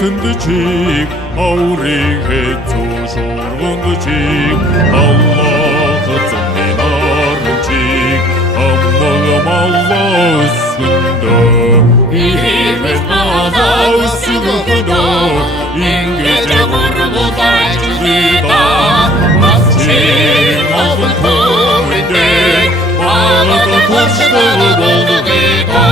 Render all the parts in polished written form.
Тындчиг аурыг хэзүү шуургандчиг Аллах зэмний наранчиг аммаг малла өссөндөө Ирмэс мада өссөндөө Ингэж мургудаж зида Масчиг мавын томидэй Балата туршдаг болгида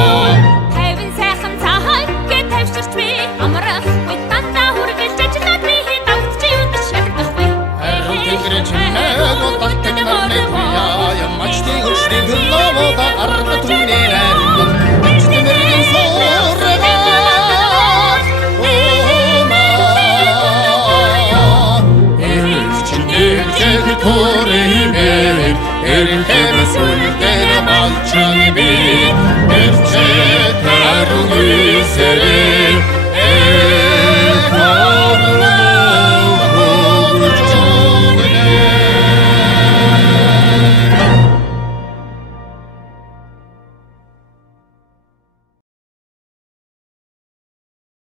Тавин сайхан цахай гэ тавьширч би амрах Уйтанда хүргэлж ажиллаад би давтж юудаж шагнахгүй Харин тэнгэрийн чимээ бодолтой нарны туя Ямачны хөшний гүллавода арга түмний найргал Бичний нэрийн суургаар Ома Эрчний чэг төриймэр Эрхэм сүлдэр малчан би Эрчээ тарун үсэрээ